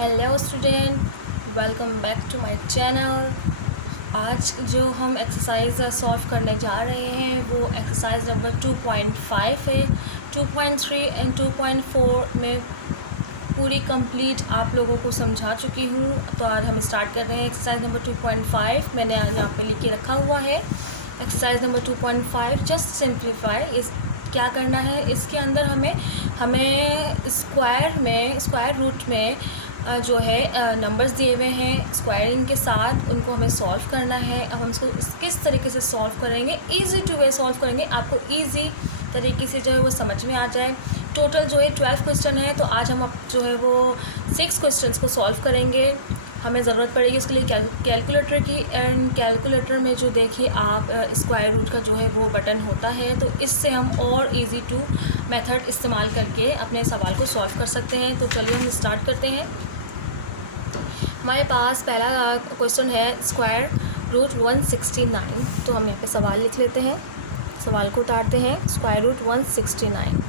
Hello student, welcome back to my channel. आज जो हम एक्सरसाइज सॉल्व करने जा रहे हैं वो एक्सरसाइज नंबर 2.5 है। 2.3 एंड 2.4 में पूरी कंप्लीट आप लोगों को समझा चुकी हूँ। तो आज हम स्टार्ट कर रहे हैं एक्सरसाइज नंबर 2.5। मैंने आज यहाँ पे लिख के रखा हुआ है एक्सरसाइज नंबर 2.5 जस्ट सिंप्लीफाई। इस क्या करना है, इसके अंदर हमें स्क्वायर रूट में जो है नंबर्स दिए हुए हैं स्क्वायरिंग के साथ, उनको हमें सॉल्व करना है। अब हम इसको किस तरीके से सॉल्व करेंगे, इजी टू वे सॉल्व करेंगे, आपको इजी तरीके से जो है वो समझ में आ जाए। टोटल जो है 12 क्वेश्चन है, तो आज हम जो है वो 6 क्वेश्चंस को सॉल्व करेंगे। हमें ज़रूरत पड़ेगी इसके लिए कैलकुलेटर की। एंड कैलकुलेटर में जो देखिए आप स्क्वायर रूट का जो है वो बटन होता है, तो इससे हम और इजी टू मेथड इस्तेमाल करके अपने सवाल को सॉल्व कर सकते हैं। तो चलिए हम स्टार्ट करते हैं। हमारे पास पहला क्वेश्चन है स्क्वायर रूट 169। तो हम यहाँ पे सवाल लिख लेते हैं, सवाल को उतारते हैं। Square root 169।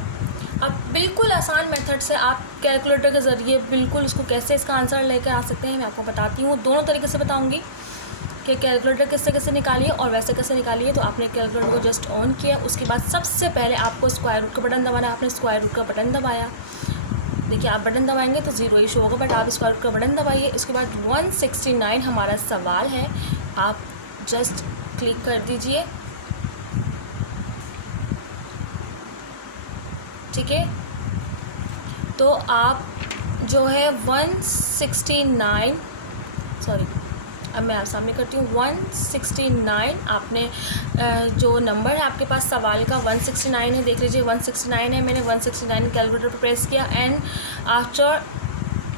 अब बिल्कुल आसान मेथड से आप कैलकुलेटर के ज़रिए बिल्कुल उसको कैसे इसका आंसर लेकर आ सकते हैं मैं आपको बताती हूँ। दोनों तरीके से बताऊँगी कि कैलकुलेटर किस तरीके से निकालिए और वैसे कैसे निकालिए। तो आपने कैलकुलेटर को जस्ट ऑन किया, उसके बाद सबसे पहले आपको स्क्वायर रूट का बटन दबाना है। आपने स्क्वायर रूट का बटन दबाया, देखिए आप बटन दबाएंगे तो ज़ीरो ही शो होगा, बट आप स्क्वायर रूट का बटन दबाइए। उसके बाद 169 हमारा सवाल है, आप जस्ट क्लिक कर दीजिए। ठीक है, तो आप जो है 169 सॉरी अब मैं आप सामने करती हूँ 169। आपने जो नंबर है आपके पास सवाल का 169 है, देख लीजिए 169 है। मैंने 169 कैलकुलेटर पर प्रेस किया and after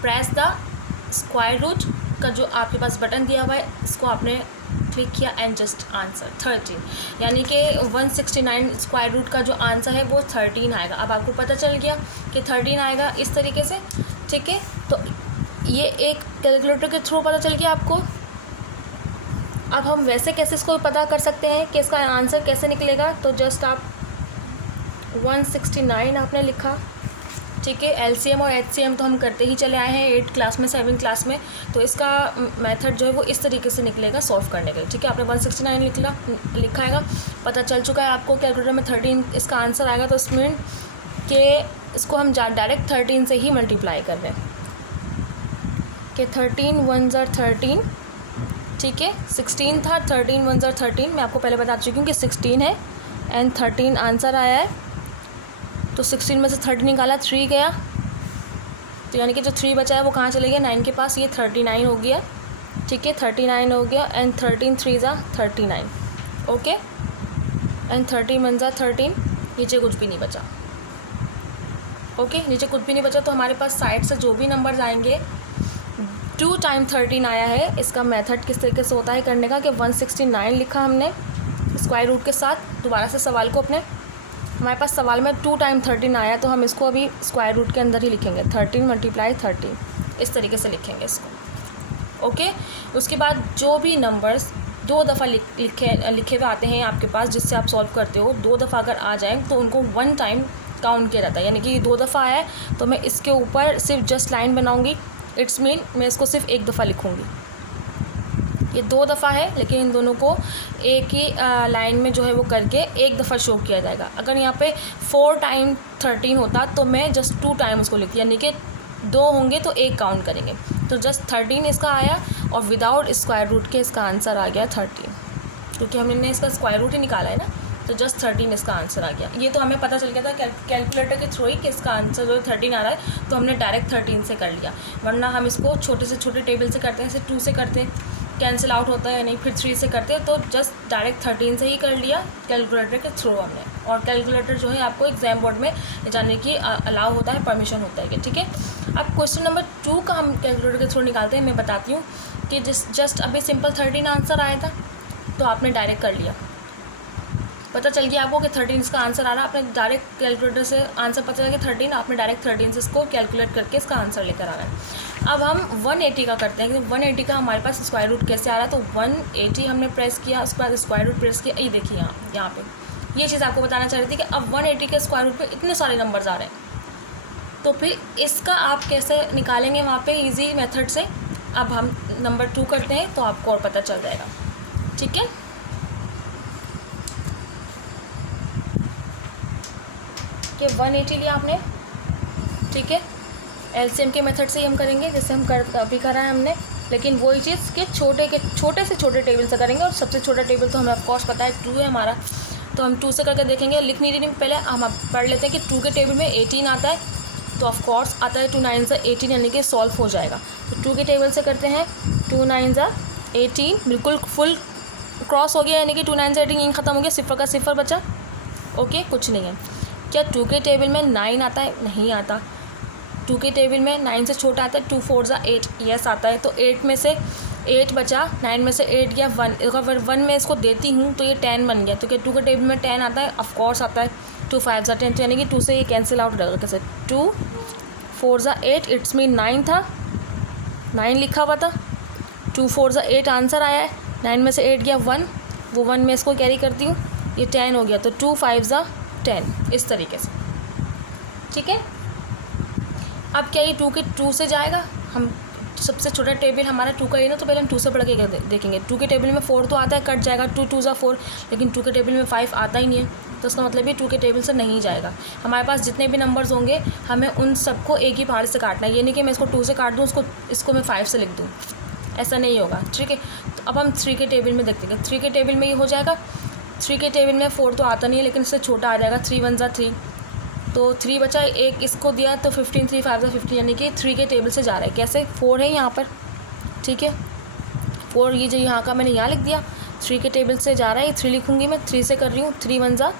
press the square root का जो आपके पास बटन दिया हुआ है, इसको आपने क्लिक किया एंड जस्ट आंसर 13, यानी कि 169 स्क्वायर रूट का जो आंसर है वो 13 आएगा। अब आपको पता चल गया कि 13 आएगा इस तरीके से। ठीक है, तो ये एक कैलकुलेटर के थ्रू पता चल गया आपको। अब हम वैसे कैसे इसको पता कर सकते हैं कि इसका आंसर कैसे निकलेगा। तो जस्ट आप 169 आपने लिखा। ठीक है, एलसीएम और एचसीएम तो हम करते ही चले आए हैं 8 क्लास में 7 क्लास में। तो इसका मेथड जो है वो इस तरीके से निकलेगा सॉल्व करने के लिए। ठीक है, आपने 169 लिखा है, पता चल चुका है आपको कैलकुलेटर में 13 इसका आंसर आएगा। तो इसमें कि इसको हम डायरेक्ट 13 से ही मल्टीप्लाई कर रहे हैं कि 13 1 ज़र 13। ठीक है, 16 था, 13 1 ज़र 13। मैं आपको पहले बता चुकी हूँ कि 16 है एंड 13 आंसर आया है। तो 16 में से 30 निकाला, 3 गया, तो यानी कि जो 3 बचा है वो कहाँ चले गया, 9 के पास। ये 39 हो गया। ठीक है, 39 हो गया एंड 13 3 ज़ा 39। ओके, एंड 30 1 ज़ा 13। नीचे कुछ भी नहीं बचा। ओके, नीचे कुछ भी नहीं बचा। तो हमारे पास साइड से जो भी नंबर्स आएंगे 2 टाइम 13 आया है। इसका मेथड किस तरीके से होता है करने का कि 169 लिखा हमने स्क्वायर रूट के साथ। दोबारा से सवाल को अपने, हमारे पास सवाल में 2 टाइम 13 आया, तो हम इसको अभी स्क्वायर रूट के अंदर ही लिखेंगे। 13 मल्टीप्लाई 13 इस तरीके से लिखेंगे इसको। ओके, उसके बाद जो भी नंबर्स 2 दफ़ा लिखे हुए आते हैं आपके पास जिससे आप सॉल्व करते हो, 2 दफ़ा अगर आ जाएँ तो उनको 1 टाइम काउंट किया जाता है। यानी कि 2 दफ़ा आया है तो मैं इसके ऊपर सिर्फ जस्ट लाइन बनाऊँगी। इट्स मीन मैं इसको सिर्फ 1 दफ़ा लिखूँगी। ये 2 दफ़ा है लेकिन इन दोनों को एक ही लाइन में जो है वो करके 1 दफ़ा शो किया जाएगा। अगर यहाँ पे 4 टाइम 13 होता तो मैं जस्ट 2 टाइम उसको लिखती, यानी कि 2 होंगे तो 1 काउंट करेंगे। तो जस्ट 13 इसका आया और विदाउट स्क्वायर रूट के इसका आंसर आ गया 13, क्योंकि हमने इसका स्क्वायर रूट ही निकाला है ना। तो जस्ट 13 इसका आंसर आ गया। ये तो हमें पता चल गया था कैलकुलेटर के थ्रू ही कि इसका आंसर जो 13 आ रहा है, तो हमने डायरेक्ट 13 से कर लिया। वरना हम इसको छोटे से छोटे टेबल से करते हैं, जैसे 2 से करते कैंसिल आउट होता है, नहीं फिर 3 से करते हैं। तो जस्ट डायरेक्ट 13 से ही कर लिया कैलकुलेटर के थ्रू हमने। और कैलकुलेटर जो है आपको एग्जाम बोर्ड में ले जाने की अलाउ होता है, परमिशन होता है कि ठीक है। अब क्वेश्चन नंबर 2 का हम कैलकुलेटर के थ्रू निकालते हैं। मैं बताती हूँ कि जस्ट अभी सिंपल 13 आंसर आया था, तो आपने डायरेक्ट कर लिया। पता चल गया आपको कि 13 इसका आंसर आ रहा है, आपने डायरेक्ट कैलकुलेटर से आंसर पता चल गया 13, आपने डायरेक्ट 13 से इसको कैलकुलेट करके इसका आंसर लेकर आ रहा है। अब हम 180 का करते हैं कि 180 का हमारे पास स्क्वायर रूट कैसे आ रहा है। तो 180 हमने प्रेस किया, उसके बाद स्क्वायर रूट प्रेस किया। ये देखिए यहाँ पे ये चीज़ आपको बताना चाह रही थी कि अब 180 के स्क्वायर रूट पे इतने सारे नंबर्स आ रहे हैं। तो फिर इसका आप कैसे निकालेंगे वहाँ पे इजी मेथड से। अब हम नंबर 2 करते हैं तो आपको और पता चल जाएगा, ठीक है। कि 180 लिया आपने, ठीक है। एलसीएम के मेथड से ही हम करेंगे जैसे हम अभी करा है हमने, लेकिन वही चीज़ के छोटे से छोटे टेबल से करेंगे। और सबसे छोटा टेबल तो हमें ऑफकोर्स पता है 2 है हमारा, तो हम 2 से करके देखेंगे। लिख नहीं रही पहले हम पढ़ लेते हैं कि 2 के टेबल में 18 आता है, तो ऑफकोर्स आता है 2 9 से 18, यानी कि सॉल्व हो जाएगा। तो 2 के टेबल से करते हैं, 2 9 से 18, बिल्कुल फुल क्रॉस हो गया, यानी कि 2 9 से 18 यहीं ख़त्म हो गया, सिफर का सिफर बचा। ओके, कुछ नहीं है। क्या 2 के टेबल में 9 आता है? नहीं आता। 2 के टेबल में 9 से छोटा आता है, 2 4 ज़ा 8, यस आता है। तो 8 में से 8 बचा, 9 में से 8 गया 1, अगर 1 में इसको देती हूँ तो ये 10 बन गया। तो क्या 2 के टेबल में 10 आता है? ऑफकोर्स आता है। 2 5 ज़ा 10, तो यानी कि 2 से ये कैंसिल आउट रहेगा। कैसे? 2 4 ज़ा 8, इट्स मीन 9 था, 9 लिखा हुआ था। 2 4 ज़ा 8 आंसर आया है। 9 में से 8 गया 1, वो 1 में इसको कैरी करती हूँ, ये 10 हो गया। तो 2 5 ज़ा 10, इस तरीके से, ठीक है। अब क्या ये 2 के 2 से जाएगा? हम सबसे छोटा टेबल हमारा 2 का ही ना, तो पहले हम 2 से पढ़ के देखेंगे। 2 के टेबल में 4 तो आता है, कट जाएगा, 2 2 ज़ा 4, लेकिन 2 के टेबल में 5 आता ही नहीं है, तो उसका मतलब ये 2 के टेबल से नहीं जाएगा। हमारे पास जितने भी नंबर्स होंगे हमें उन सबको एक ही पहाड़ से काटना है, ये नहीं कि मैं इसको 2 से काट दूँ, इसको मैं 5 से लिख दूँ, ऐसा नहीं होगा, ठीक है। तो अब हम 3 के टेबल में देखते हैं। 3 के टेबल में ये हो जाएगा। 3 के टेबल में 4 तो आता नहीं है, लेकिन इससे छोटा आ जाएगा, 3 1 ज़ा 3, तो 3 बचा, एक इसको दिया, तो 15 3 5 ज़ा 15, यानी कि 3 के टेबल से जा रहा है। कैसे? 4 है यहाँ पर, ठीक है, 4 ये जो यहाँ का मैंने यहाँ लिख दिया, 3 के टेबल से जा रहा है, ये 3 लिखूँगी मैं, 3 से कर रही हूँ। 3 1 ज़ा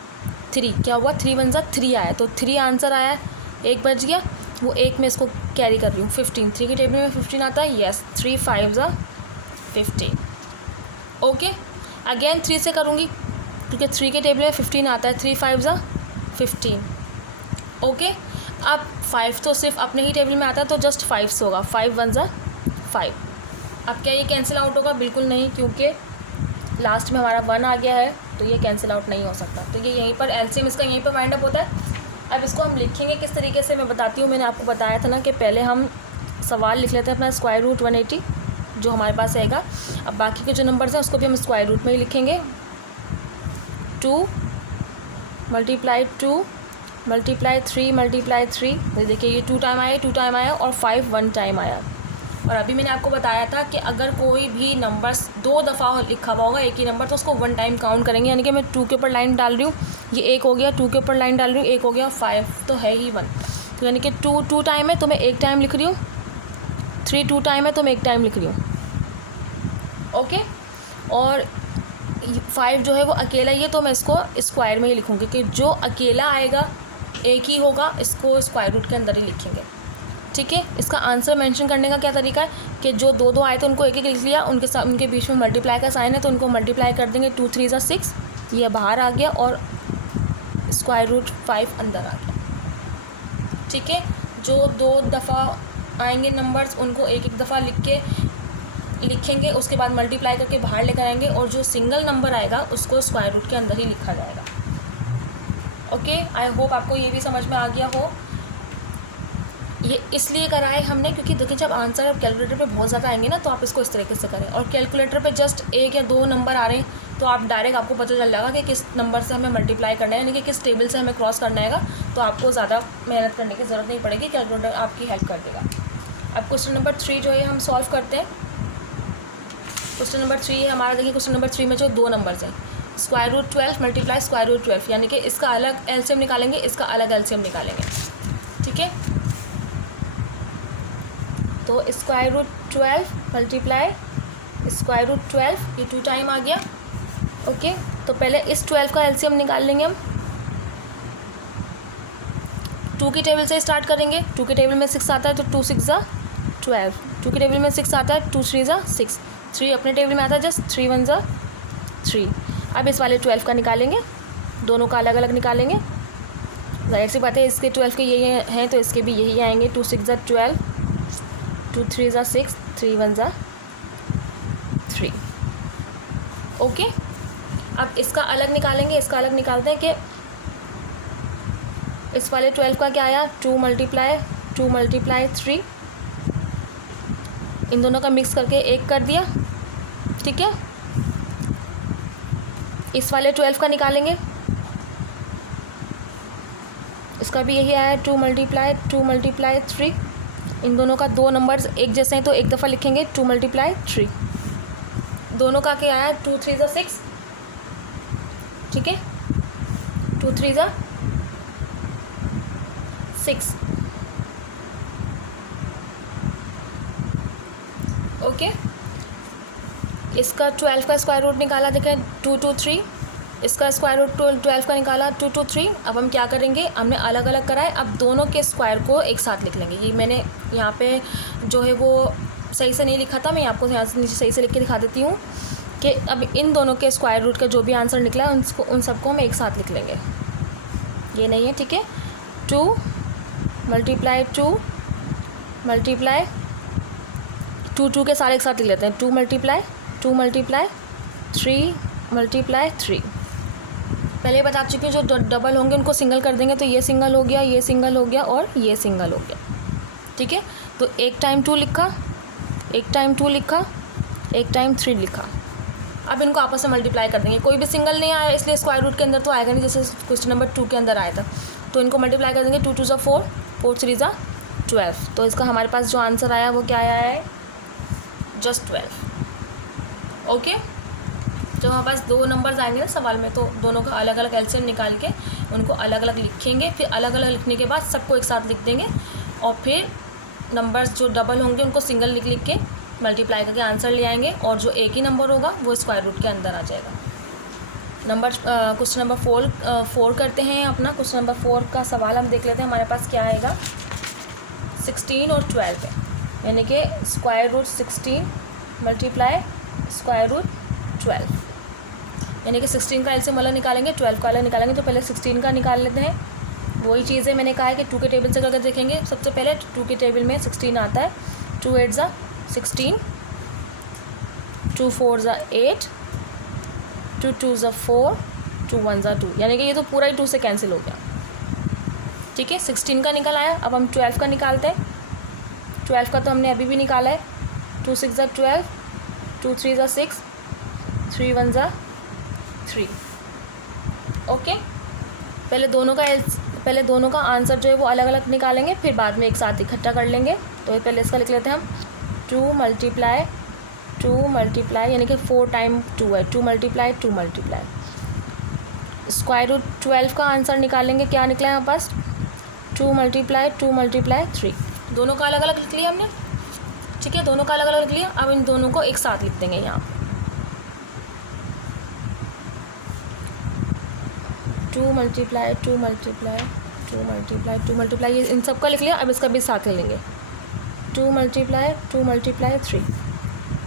3, क्या हुआ? 3 1 ज़ा 3 आया, तो 3 आंसर आया है, एक बच गया, वो एक में इसको कैरी कर रही हूँ। 15, 3 के टेबल में 15 आता है, यस, 3 5 ज़ा 15। ओके, अगेन 3 से करूँगी क्योंकि 3 के टेबल में 15 आता है, 3 5 ज़ा 15। ओके, अब 5 तो सिर्फ अपने ही टेबल में आता है, तो जस्ट 5 से होगा, 5 1 ज़ा 5। अब क्या ये कैंसिल आउट होगा? बिल्कुल नहीं, क्योंकि लास्ट में हमारा 1 आ गया है, तो ये कैंसिल आउट नहीं हो सकता। तो ये यहीं पर एलसीएम इसका यहीं पर वाइंड अप होता है। अब इसको हम लिखेंगे किस तरीके से, मैं बताती हूँ। मैंने आपको बताया था ना कि पहले हम सवाल लिख लेते हैं अपना स्क्वायर रूट 180 जो हमारे पास रहेगा। अब बाकी के जो नंबर्स हैं उसको भी हम स्क्वायर रूट में ही लिखेंगे। 2 मल्टीप्लाई 2 मल्टीप्लाई 3 मल्टीप्लाई 3, देखिए ये 2 टाइम आया, 2 टाइम आया, और 5 1 टाइम आया। और अभी मैंने आपको बताया था कि अगर कोई भी नंबर्स 2 दफ़ा लिखा हुआ होगा एक ही नंबर, तो उसको 1 टाइम काउंट करेंगे। यानी कि मैं 2 के ऊपर लाइन डाल रही हूँ, ये 1 हो गया, 2 के ऊपर लाइन डाल रही हूँ, 1 हो गया, 5 तो है ही 1, तो यानी कि 2 टाइम है तो मैं 1 टाइम लिख रही हूँ, 3 2 टाइम है तो मैं 1 टाइम लिख रही हूँ। ओके, और 5 जो है वो अकेला ही है, तो मैं इसको स्क्वायर में ही लिखूँगी कि जो अकेला आएगा एक ही होगा, इसको स्क्वायर रूट के अंदर ही लिखेंगे, ठीक है। इसका आंसर मेंशन करने का क्या तरीका है कि जो 2 2 आए थे उनको एक एक लिख लिया, उनके साथ उनके बीच में मल्टीप्लाई का साइन है तो उनको मल्टीप्लाई कर देंगे, 2 3 ज़ा 6, ये बाहर आ गया, और स्क्वायर रूट 5 अंदर आ गया, ठीक है। जो 2 दफ़ा आएंगे नंबर्स उनको एक एक दफ़ा लिखेंगे, उसके बाद मल्टीप्लाई करके बाहर लेकर आएंगे, और जो सिंगल नंबर आएगा उसको स्क्वायर रूट के अंदर ही लिखा जाएगा। ओके, आई होप आपको ये भी समझ में आ गया हो। ये इसलिए कराए हमने क्योंकि देखिए जब आंसर अब कैलकुलेटर पे बहुत ज़्यादा आएंगे ना, तो आप इसको इस तरीके से करें, और कैलकुलेटर पे जस्ट 1 या 2 नंबर आ रहे हैं तो आप डायरेक्ट आपको पता चल जाएगा कि किस नंबर से हमें मल्टीप्लाई करना है, यानी कि किस टेबल से हमें क्रॉस करना है, तो आपको ज़्यादा मेहनत करने की ज़रूरत नहीं पड़ेगी, कैलकुलेटर आपकी हेल्प कर देगा। अब क्वेश्चन नंबर 3 जो है हम सॉल्व करते हैं। क्वेश्चन नंबर 3 है हमारा। देखिए क्वेश्चन नंबर 3 में जो 2 नंबर्स हैं, square root 12 multiply square root 12, यानी कि इसका अलग एलसीएम निकालेंगे, इसका अलग एलसीएम निकालेंगे, ठीक है। तो square root 12 multiply square root 12, ये 2 टाइम आ गया। ओके, तो पहले इस 12 का एलसीएम निकाल लेंगे हम। 2 की टेबल से स्टार्ट करेंगे। 2 के टेबल में 6 आता है तो 2 6 ज़ा 12, 2 के टेबल में 6 आता है, 2 3 ज़ा 6, 3 अपने टेबल में आता है जस्ट 3 1 ज़ा 3। अब इस वाले 12 का निकालेंगे, दोनों का अलग अलग निकालेंगे, जाहिर सी बात है इसके 12 के यही हैं तो इसके भी यही आएंगे। 2 6 ज़ा 12, 2 3 ज़ा 6, 3 1 ज़ा 3। ओके, अब इसका अलग निकालेंगे, इसका अलग निकालते हैं कि इस वाले 12 का क्या आया, 2 मल्टीप्लाई 2 मल्टीप्लाई 3, इन दोनों का मिक्स करके 1 कर दिया, ठीक है। इस वाले 12 का निकालेंगे, इसका भी यही आया 2 मल्टीप्लाई 3, इन दोनों का दो नंबर्स एक जैसे हैं तो एक दफ़ा लिखेंगे 2 मल्टीप्लाई 3, दोनों का क्या आया 2 3 ज़ा 6, ठीक है, 2 3 ज़ा 6, ओके। इसका 12 का स्क्वायर रूट निकाला, देखें 2 2 3, इसका स्क्वायर रूट 12 का निकाला 2 2 3। अब हम क्या करेंगे, हमने अलग अलग करा है, अब दोनों के स्क्वायर को एक साथ लिख लेंगे। ये मैंने यहाँ पे जो है वो सही से नहीं लिखा था, मैं आपको यहाँ से नीचे सही से लिख के दिखा देती हूँ कि अब इन दोनों के स्क्वायर रूट का जो भी आंसर निकला है उन सबको हम एक साथ लिख लेंगे। ये नहीं है, ठीक है। 2 मल्टीप्लाई 2 मल्टीप्लाई 2 के सारे एक साथ लिख लेते हैं, 2 मल्टीप्लाई 3 मल्टीप्लाई 3। पहले बता चुकी हूँ, जो डबल होंगे उनको सिंगल कर देंगे, तो ये सिंगल हो गया, ये सिंगल हो गया और ये सिंगल हो गया, ठीक है। तो एक टाइम 2 लिखा, एक टाइम 2 लिखा, एक टाइम 3 लिखा। अब इनको आपस में मल्टीप्लाई कर देंगे, कोई भी सिंगल नहीं आया इसलिए स्क्वायर रूट के अंदर तो आएगा नहीं, जैसे क्वेश्चन नंबर 2 के अंदर आया था। तो इनको मल्टीप्लाई कर देंगे, 2 2 ज़ा 4, 4 3 ज़ा 12। तो इसका हमारे पास जो आंसर आया वो क्या आया है, जस्ट 12, ओके। तो हमारे पास दो नंबर्स आएंगे ना सवाल में, तो दोनों का अलग अलग एलसीएम निकाल के उनको अलग अलग लिखेंगे, फिर अलग अलग लिखने के बाद सबको एक साथ लिख देंगे और फिर नंबर्स जो डबल होंगे उनको सिंगल लिख के मल्टीप्लाई करके आंसर ले आएंगे, और जो एक ही नंबर होगा वो स्क्वायर रूट के अंदर आ जाएगा। क्वेश्चन नंबर 4 करते हैं अपना। क्वेश्चन नंबर 4 का सवाल हम देख लेते हैं, हमारे पास क्या आएगा, 16 और 12 है, यानी कि square root 16 multiply square root 12, यानी कि 16 का एलसीएम अलग निकालेंगे, 12 का अलग निकालेंगे। तो पहले 16 का निकाल लेते हैं। वही चीज़ है, मैंने कहा है कि 2 के टेबल से अगर देखेंगे, सबसे पहले 2 के टेबल में 16 आता है, 2 8 ज़ा 16, 2 4 ज़ा 8, 2 2 ज़ा 4, 2 1 ज़ा 2, यानी कि ये तो पूरा ही 2 से कैंसिल हो गया, ठीक है। 16 का निकल आया। अब हम 12 का निकालते हैं। 12 का तो हमने अभी भी निकाला है, 2 6 ज़ा 12, 2 3 ज़ा 6, 3 1 ज़ा 3, ओके। पहले दोनों का आंसर जो है वो अलग अलग निकालेंगे, फिर बाद में एक साथ इकट्ठा कर लेंगे। तो पहले इसका लिख लेते हैं हम, 2 मल्टीप्लाई यानी कि 4 टाइम 2 है, 2 मल्टीप्लाई स्क्वायर रूट 12 का आंसर निकालेंगे। क्या निकला है हमारे पास, 2 मल्टीप्लाई 3। दोनों का अलग अलग लिख लिया हमने, ठीक है, दोनों का अलग अलग लिख लिया। अब इन दोनों को एक साथ लिख देंगे यहाँ पे, 2 मल्टीप्लाई ये इन सब का लिख लिया। अब इसका भी साथ ले लेंगे, 2 मल्टीप्लाई 3,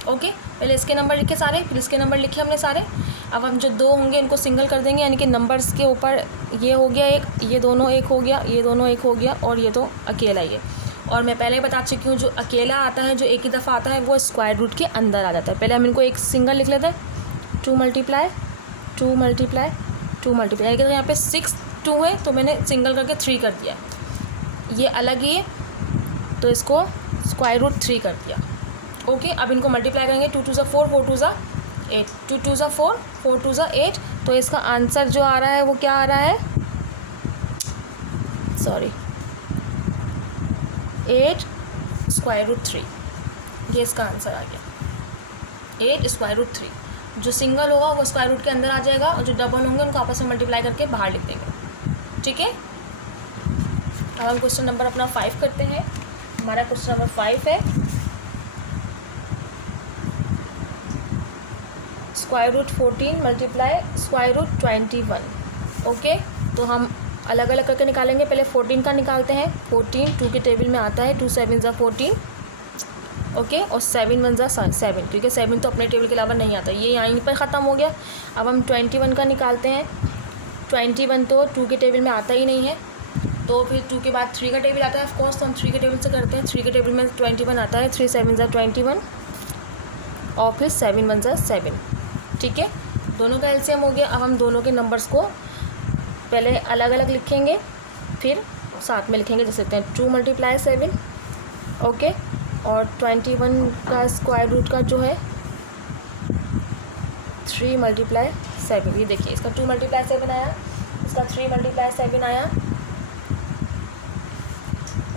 ओके। पहले इसके नंबर लिखे सारे, फिर इसके नंबर लिखे हमने सारे। अब हम जो दो होंगे इनको सिंगल कर देंगे, यानी कि नंबर्स के ऊपर ये हो गया एक, ये दोनों एक हो गया, ये दोनों एक हो गया, और ये तो अकेला ही है। और मैं पहले ही बता चुकी हूँ, जो अकेला आता है, जो एक ही दफ़ा आता है, वो स्क्वायर रूट के अंदर आ जाता है। पहले हम इनको एक सिंगल लिख लेते हैं, 2 मल्टीप्लाई यानी कि यहाँ पे 6 2 है तो मैंने सिंगल करके 3 कर दिया, ये अलग ही है तो इसको स्क्वायर रूट 3 कर दिया, ओके। अब इनको मल्टीप्लाई करेंगे, 2 2 ज़ा 4, 4 2 ज़ा 8, 2 2 ज़ा 4, 4 2 ज़ा 8। तो इसका आंसर जो आ रहा है वो क्या आ रहा है, 8 स्क्वायर रूट 3, ये इसका आंसर आ गया, 8 स्क्वायर रूट 3। जो सिंगल होगा वो स्क्वायर रूट के अंदर आ जाएगा, और जो डबल होंगे उनको आपस में मल्टीप्लाई करके बाहर लिख देंगे, ठीक है। अब हम क्वेश्चन नंबर अपना 5 करते हैं। हमारा क्वेश्चन नंबर 5 है, square root 14 multiply square root 21, okay. तो हम अलग अलग करके निकालेंगे। पहले 14 का निकालते हैं, 14 2 के टेबल में आता है, 2 7 ज़ा 14, ओके, और 7 1 ज़ा 7, क्योंकि 7 तो अपने टेबल के अलावा नहीं आता, ये यहीं पर ख़त्म हो गया। अब हम 21 का निकालते हैं। 21 तो 2 के टेबल में आता ही नहीं है, तो फिर 2 के बाद 3 का टेबल आता है ऑफकोर्स, तो हम 3 के टेबल से करते हैं। 3 के टेबल में 21 आता है, 3 7 ज़ा 21, और फिर 7 1 ज़ा 7, ठीक है। दोनों का एलसीएम हो गया। अब हम दोनों के नंबर्स को पहले अलग अलग लिखेंगे, फिर साथ में लिखेंगे, जैसे लिखते हैं 2 × 7, ओके। और 21 का स्क्वायर रूट का जो है 3 × 7, ये देखिए इसका 2 × 7 आया, इसका 3 × 7 आया,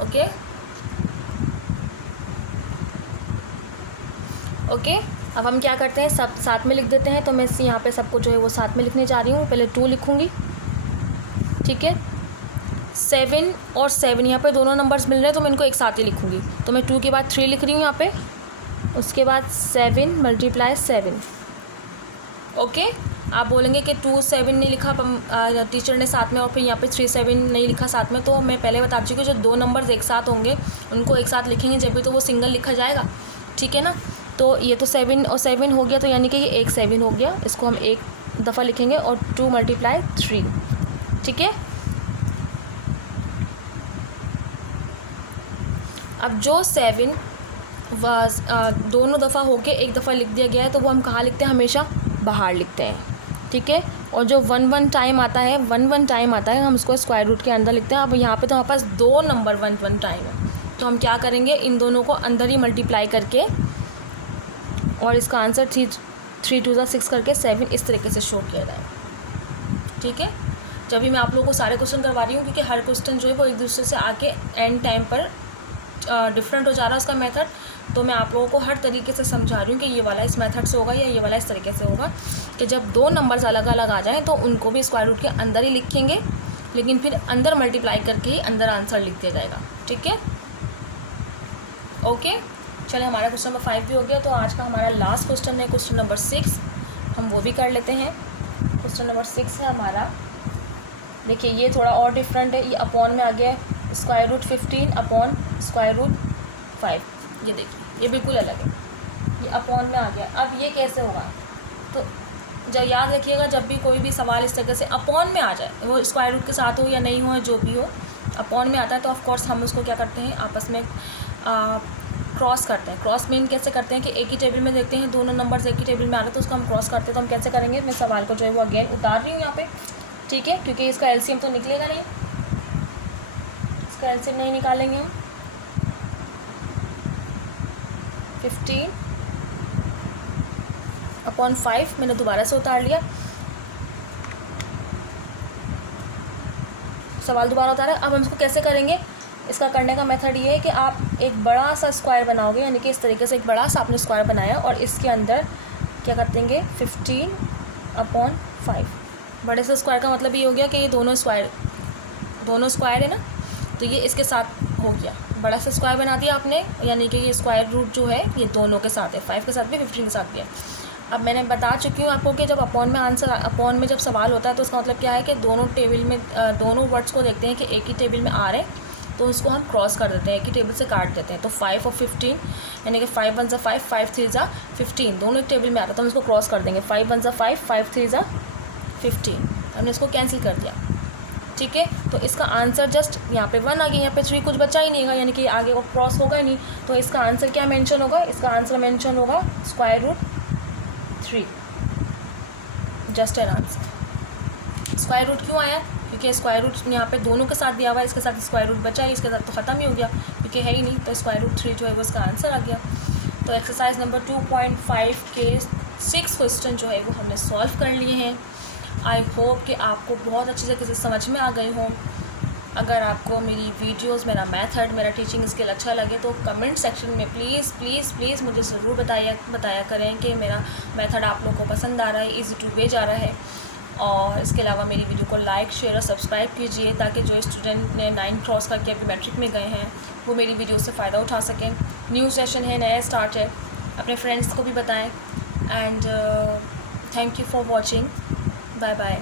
ओके ओके। अब हम क्या करते हैं, सब साथ में लिख देते हैं। तो मैं यहाँ पे सबको जो है वो साथ में लिखने जा रही हूँ। पहले 2 लिखूँगी, ठीक है। 7 और 7 यहाँ पे दोनों नंबर्स मिल रहे हैं, तो मैं इनको एक साथ ही लिखूँगी। तो मैं 2 के बाद 3 लिख रही हूँ यहाँ पे, उसके बाद 7 × 7, ओके। आप बोलेंगे कि 2 7 नहीं लिखा टीचर ने साथ में, और फिर यहाँ पे 3 7 नहीं लिखा साथ में। तो मैं पहले बता चुकी हूँ, जो 2 नंबर्स एक साथ होंगे उनको एक साथ लिखेंगे जब भी तो वो सिंगल लिखा जाएगा, ठीक है ना। तो ये तो 7 और 7 हो गया, तो यानी कि ये एक 7 हो गया, इसको हम एक दफ़ा लिखेंगे, और 2 × 3, ठीक है। अब जो 7 वाज दोनों दफ़ा होके एक दफ़ा लिख दिया गया है, तो वो हम कहाँ लिखते हैं, हमेशा बाहर लिखते हैं, ठीक है। और जो 1 टाइम आता है, 1 टाइम आता है, हम उसको स्क्वायर रूट के अंदर लिखते हैं। अब यहाँ पे तो हमारे पास 2 नंबर 1 टाइम है, तो हम क्या करेंगे, इन दोनों को अंदर ही मल्टीप्लाई करके, और इसका आंसर 3 2 6 करके 7 इस तरीके से शो किया जाए, ठीक है। जब भी मैं आप लोगों को सारे क्वेश्चन करवा रही हूँ, क्योंकि हर क्वेश्चन जो है वो एक दूसरे से आके एंड टाइम पर डिफरेंट हो जा रहा है उसका मेथड, तो मैं आप लोगों को हर तरीके से समझा रही हूँ कि ये वाला इस मेथड से होगा या ये वाला इस तरीके से होगा, कि जब 2 नंबर्स अलग अलग आ जाएँ तो उनको भी स्क्वायर रूट के अंदर ही लिखेंगे, लेकिन फिर अंदर मल्टीप्लाई करके ही अंदर आंसर लिख दिया जाएगा, ठीक है, ओके। चलिए, हमारा क्वेश्चन नंबर 5 भी हो गया। तो आज का हमारा लास्ट क्वेश्चन है क्वेश्चन नंबर 6, हम वो भी कर लेते हैं। क्वेश्चन नंबर 6 है हमारा, देखिए ये थोड़ा और डिफरेंट है, ये अपॉन में आ गया है, square root 15 upon square root 5, ये देखिए ये बिल्कुल अलग है, ये अपॉन में आ गया। अब ये कैसे होगा, तो जब याद रखिएगा, जब भी कोई भी सवाल इस तरह से अपॉन में आ जाए, वो स्क्वायर रूट के साथ हो या नहीं हो, जो भी हो अपॉन में आता है, तो ऑफ कोर्स हम उसको क्या करते हैं, आपस में क्रॉस करते हैं। क्रॉस मीन कैसे करते हैं कि एक ही टेबल में देखते हैं, दोनों नंबर्स एक ही टेबल में आ रहे हैं, तो उसको हम क्रॉस करते हैं। तो हम कैसे करेंगे, मैं सवाल को जो है वो अगेन उतार रही हूँ यहाँ पे, ठीक है, क्योंकि इसका एलसीएम तो निकलेगा नहीं, इसका एलसीएम नहीं निकालेंगे हम। 15 अपॉन 5 मैंने दोबारा से उतार लिया, सवाल दोबारा उतारा। अब हम इसको कैसे करेंगे, इसका करने का मेथड ये है कि आप एक बड़ा सा स्क्वायर बनाओगे, यानी कि इस तरीके से एक बड़ा सा आपने स्क्वायर बनाया, और इसके अंदर क्या कर देंगे, 15 अपॉन 5। बड़े से स्क्वायर का मतलब ये हो गया कि ये दोनों स्क्वायर है ना, तो ये इसके साथ हो गया, बड़ा सा स्क्वायर बना दिया आपने, यानी कि ये स्क्वायर रूट जो है ये दोनों के साथ है, 5 के साथ भी 15 के साथ भी है। अब मैंने बता चुकी हूँ आपको कि जब अपॉन में जब सवाल होता है, तो उसका मतलब क्या है कि दोनों टेबल में दोनों वर्ड्स को देखते हैं कि एक ही टेबल में आ रहे हैं, तो उसको हम क्रॉस कर देते हैं, एक ही टेबल से काट देते हैं। तो 5 और 15, यानी कि 5 1 5, 5 3 15, दोनों एक टेबल में आ रहा है, तो हम इसको क्रॉस कर देंगे, 5 1 5, 5 3 15, हमने इसको कैंसिल कर दिया, ठीक है। तो इसका आंसर जस्ट यहाँ पे 1 आ गया, यहाँ पे 3 कुछ बचा ही नहीं है, यानी कि आगे को क्रॉस होगा ही नहीं, तो इसका आंसर क्या मेंशन होगा, इसका आंसर मेंशन होगा square root 3, just an answer. Square root क्यों आया, क्योंकि स्क्वायर रूट यहाँ पे दोनों के साथ दिया हुआ है, इसके साथ स्क्वायर रूट बचा है, इसके साथ तो ख़त्म ही हो गया क्योंकि है ही नहीं, तो स्क्वायर रूट 3 जो है वो इसका आंसर आ गया। तो एक्सरसाइज नंबर 2.5 के 6 क्वेश्चन जो है वो हमने सॉल्व कर लिए हैं। आई होप कि आपको बहुत अच्छी तरीके से समझ में आ गई हों। अगर आपको मेरी वीडियोस, मेरा मेथड, मेरा टीचिंग स्किल अच्छा लगे तो कमेंट सेक्शन में प्लीज़ प्लीज़ प्लीज़ मुझे ज़रूर बताया करें कि मेरा मेथड आप लोगों को पसंद आ रहा है, ईजी टू वे जा रहा है। और इसके अलावा मेरी वीडियो को लाइक, शेयर और सब्सक्राइब कीजिए, ताकि जो स्टूडेंट ने 9 क्रॉस करके अभी मैट्रिक में गए हैं वो मेरी वीडियो से फ़ायदा उठा सकें। न्यू सेशन है, नया स्टार्ट है, अपने फ्रेंड्स को भी बताएं। And thank you for watching, bye bye.